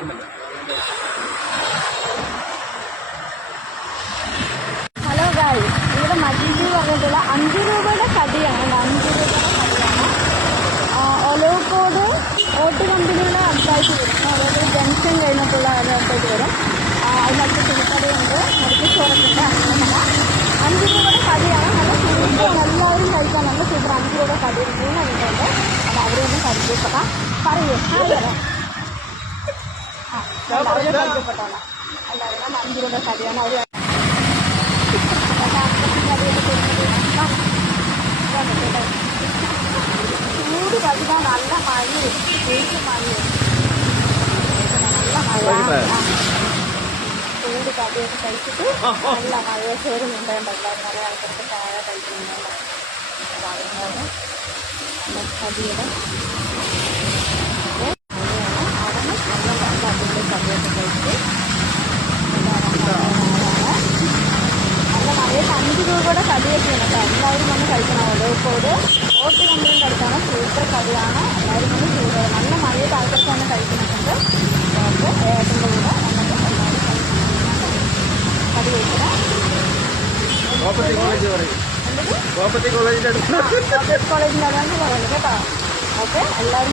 Hello ഗായ്, ഇവിടെ മജീദ് പറഞ്ഞിട്ടുള്ള 5 രൂപയുടെ കടിയാണ്. 5 രൂപയുടെ കടിയാണ്. ഒലവക്കോട് ഓട്ട് കമ്പനിയുടെ അടുത്തായിട്ട് വരും. അതായത് ജംഗ്ഷൻ കഴിഞ്ഞിട്ടുള്ള അടുത്തായിട്ട് വരും. അതിനടുത്ത് തുണിക്കടയുണ്ട്, മുറുക്കി ചോറൊക്കെയുണ്ട്. അങ്ങനെ 5 രൂപയുടെ കടിയാണ്. നല്ല സൂപ്പറാണ്, എല്ലാവരും കഴിക്കാൻ നല്ല സൂപ്പർ. 5 രൂപയുടെ കടി 3 മിനിറ്റുണ്ട്. അപ്പോൾ അവരൊന്നും പരിചയപ്പെടാം. പറയൂ, പറയാം. എല്ലാവരും പരിചയപ്പെട്ടോളാം. എല്ലാവരും 5 രൂപയുടെ കടിയാണ്. അവർ ചൂട് കഴിക്കാൻ നല്ല മഴയും മഴയും നല്ല മഴ. ചൂട് കടിയൊക്കെ കഴിച്ചിട്ട് നല്ല മഴ ചേരുന്നുണ്ടായിരുന്നു. എല്ലാവരും നല്ല ആൾക്കാർക്ക് ചായ കഴിക്കുന്നുണ്ടല്ലോ. പറയുന്നത് നല്ല കടിയുടെ അവിടെ നല്ല കടിയുടെ കടിയൊക്കെ കഴിച്ച് നല്ല മഴയത്ത് 5 രൂപയുടെ കടിയൊക്കെയാണ് കേട്ടോ. എല്ലാവരും വന്ന് കഴിക്കണം. ഒലവക്കോട് ഓട്ട് കമ്പനിയുടെ അടുത്താണ്. സൂപ്പർ കടിയാണ്. എല്ലാവരും വന്ന് ചൂട് നല്ല മഴയത്ത് ആൾക്കാർക്ക് വന്ന് കഴിക്കുന്നുണ്ട്. നമുക്ക് ഏട്ടൻ്റെ കൂടെ നമുക്ക് എല്ലാവരും കടി കഴിക്കണം. കോളേജിൻ്റെ അതാണ് പറയുന്നത് കേട്ടോ. ഓക്കെ, എല്ലാവരും